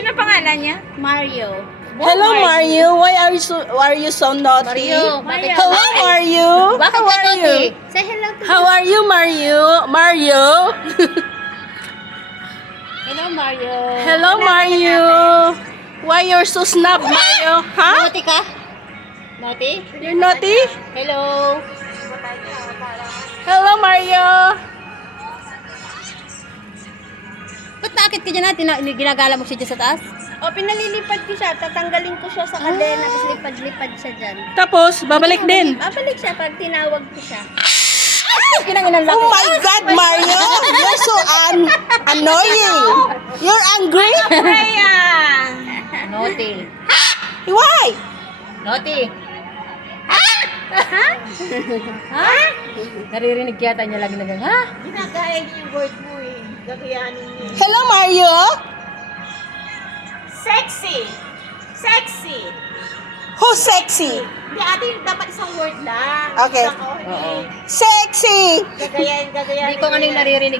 Sino pangalan niya? Mario. Hello, Mario. Why are you so naughty? Mario, bakit ka Hello, naughty? Mario. Bakit How ka are naughty? you? Say hello to How are you, Mario? Mario. Hello, Mario. Hello, Mario. Why you're so snub, Mario? Huh? Naughty ka? Naughty? You're naughty? Hello. Hello, Mario. Ba't nakakit ka dyan natin? Ginagala mo siya dyan sa taas? O, pinalilipad ko siya. Tatanggalin ko siya sa kadena. Tapos lipad-lipad siya dyan. Tapos, babalik din. Babalik siya pag tinawag ko siya. Kinanginan lang. Oh my God, Mario! You're so annoying. You're angry? Naughty. Why? Naughty. Ha? Naririnig yata niya lagi nagang, ha? Ginagaya niyo yung word mo eh. Gagayanin niyo. Hello, Mario. Sexy! Sexy! Who's sexy? Hindi, ate, dapat isang word lang. Okay. Isang Oo. Sexy! Gagayanin Hindi ko anong naririnig.